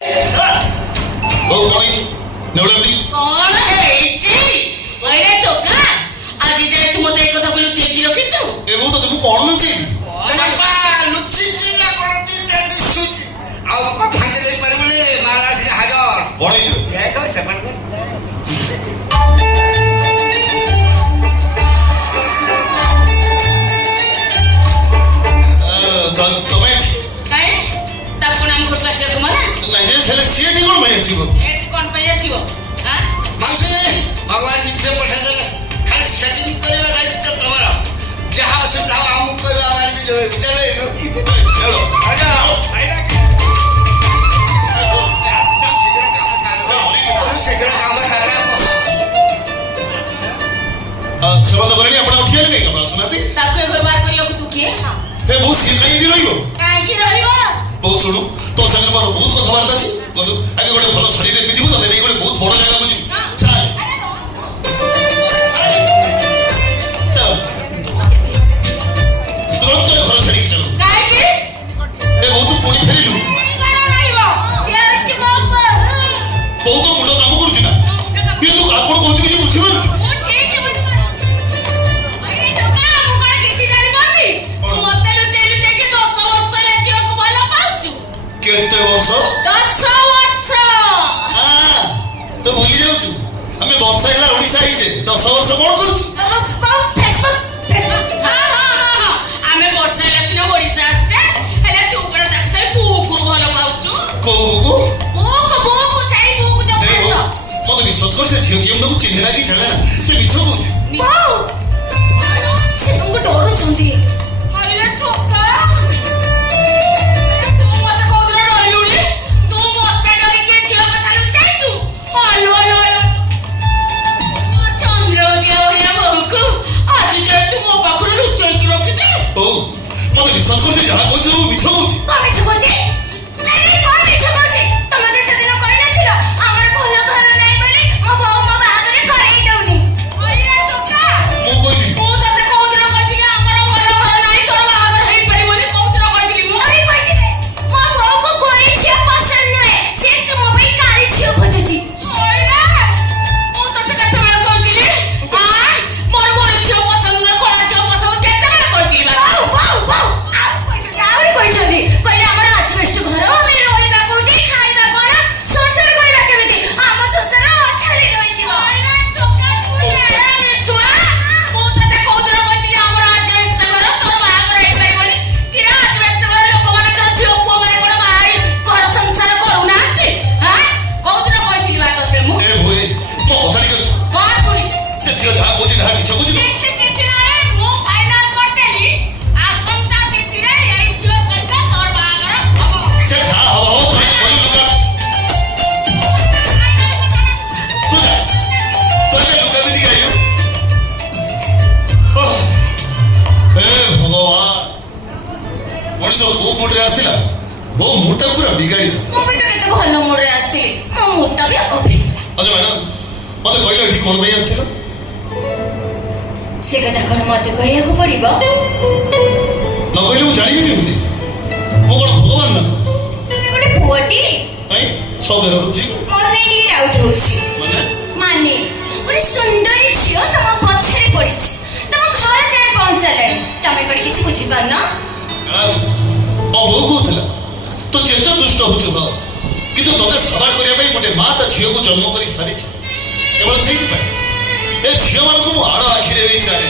बहु कौन है नेवड़ंदी कौन है जी ओरे टोका आज जाए तू मते एक कथा बोलु चेकी रखिछु ए बहु तो तुम कौन लुची कौन बापा लुची चिला कोन दिन दिसु आ भांगे देई परबले मारा से हाजर कौन है जो क्या कह सपन कमेंट काई ताको नाम घटला से तुम्हारा नहीं जे सेले सीएटी कोन में आसीबो एटी कोन पे आसीबो हां मासे भगवान नीचे पठा दे खाली सेटिंग करबा दायित्व तुम्हारा जहां सुधा हम कहबा वाली जो चले चलो आजा आइरा शीघ्र काम सारा सबंध बरणी आपण उठिए नहीं कपड़ा सुनाती ताको एक बार कहलो कि तू के ए बहुत सीन नहीं दी रहियो काई रहिबो बहुत सुनो तो संग मारो बहुत कथबार्ता छी बोलो आगे गोटे भलो शरीर रे पिदिबो तबे नहीं गोटे बहुत बड़ जगह बुझी चल चल तुरंत घर छड़ी चलो काई की ए बहुत पुणी फेरिलु रहिबो शेयर की बाप बहुत मुंड काम करूची ना ये तो आपण कहते कि बुझिबो ओ ठीक है अरे टोका मु कोन किसी जानि बंदी तू मते लुटे के 10 वर्ष लेकियो को भलो पाउछु केते वर्ष 10 वर्ष हां तो भूली जाउछु हमें वर्ष हैला ओडिसा आइछे 10 वर्ष कोन करूची फेसबुक हां आमे वर्षा लसिना ओडिसा आते हेला तू ऊपर तक तू को भलो पाउछु को बुक सही बुक जो पैसा मत विश्वास कर से झियो केम दको चिन्हला कि छला ना से मिछ कहूची वाओ से तुमको डरो छंती अरे ठोका तू मत कोदरा रहलुनी तू मत डर के झियो कथा लुचाई तू आलो आलो आलो चंद्र दिया ओरिया बहुको आज जे तू मो पाखर लुचाई के रखी दे ओ मत विश्वास कर से जहा कहूची मिछ कहूची कमे छकोजे अरे कमे छकोजे तमने सेदिन कहि नथिलो हमर भलो घर नाही बोली मो बाऊ मो बाहागरे करई दउनी अरे टोका मो कहली ମୁଁ ତତେ କୋଉଦିନ କହିଥିଲି ଆମର ଭଲ ଘର ନାହିଁ ତୋର ବାହାଘର ହେଇପାରିବନି କୋଉଦିନ କହିଥିଲି ମୁଁ ଆରେ କହିଥିଲି ମୋ ବୋଉକୁ ଗୋରୀ ଝିଅ ପସନ୍ଦ ନୁହେଁ ସେ ତୁମ ପାଇଁ କାଳି ଝିଅ ଖୋଜୁଛି ହଇରା ମୁଁ ତତେ କେତେବେଳେ କହିଥିଲି ମୋର ଗୋରୀ ଝିଅ ପସନ୍ଦ ନୁହେଁ କଳା ଝିଅ ପସନ୍ଦ କେତେବେଳେ କହିଥିଲି ଆହୁରି କହିଛନ୍ତି କହିଲେ ଆମର ଆଜବେଷ୍ଟ ଘର ଆମେ ରହିବା କୋଉଠି ଖାଇବା କଣ ସଂସାର କରିବା କେମିତି ଆମ ସଂସାର ଅଠାରେ ରହିଯିବ ଟୋକା ଛୁଆ ମୁଁ ତତେ କୋଉଦିନ କହିଥିଲି ଆମର ଆଜବେଷ୍ଟ ଘର ତୋର ବାହାଘର ହେଇପାରିବନି କିରା ଆଜବେଷ୍ଟ ଘର ଲୋକମାନେ ତ ଝିଅ ପୁଅ ମାନେ କଣ ବାହା ହେଇ ଘର ସଂସାର କରୁନାହାନ୍ତି କୋଉଦିନ କହିଥିଲି ବା ତତେ ମୁଁ ए भोए मो कथा नहीं कर କଣ ଶୁଣି से झियो जहा कहूची जहा मिछ कहूची କିଛି ନାହିଁ ମୁଁ ଫାଇନାଲ କରିଦେଲି ଆସନ୍ତା ତିଥିରେ ଏଇ ଝିଅ ସହିତ ତୋର ବାହାଘର ହବ से जहा हवा हो तो बोली लुका तू जा तो ये लुका भी दिखाइयो ए भगवान मଣିଷ କୋଉ ମୁଣ୍ଡରେ ଆସିଲା ବହୁ ମୋଟା ପୁରା ବିଗାଡ଼ି ଦେ ମୁଁ ବି ତ କେତେ ଭଲ ମୋଡ଼ରେ ଆସିଥିଲି ମୋ ମୋଟା ବି ଅଫିସ ଆଚ୍ଛା ମ୍ୟାଡାମ ମତେ କହିଲ ଏଠି କଣ ପାଇଁ ଆସିଥିଲ ସେ କଥା କଣ ମତେ କହିବାକୁ ପଡିବ ନ କହିଲେ ମୁଁ ଜାଣିବି କେମିତି ମୁଁ କଣ ଭଗବାନ ନା ତମେ ଗୋଟେ ପୁଅଟି କାଇଁ ସନ୍ଦେହ ହଉଛି ମୋର ଟିକେ ଡାଉଟ ହଉଛି ମାନେ ଗୋଟେ ସୁନ୍ଦରୀ ଝିଅ ତମ ପଛରେ ପଡିଛି ତମ ଘର ଯାଏ ପହଞ୍ଚିଲାଣି ତମେ ଗୋଟେ କିଛି ବୁଝିପାରୁନ ମୋ ବୋଉ କହୁଥିଲା ତୁ ଯେତେ ଦୁଷ୍ଟ ହଉଛୁ ହ କିନ୍ତୁ ତତେ ସଦା କରିବା ପାଇଁ ଗୋଟେ ମା ତା ଝିଅକୁ ଜନ୍ମ କରି ସାରିଛି କେବଳ ସେଇଥିପାଇଁ ଏ ଝିଅମାନଙ୍କୁ ମୁଁ ଆଳ ଆଖିରେ ବି ଚାହେଁ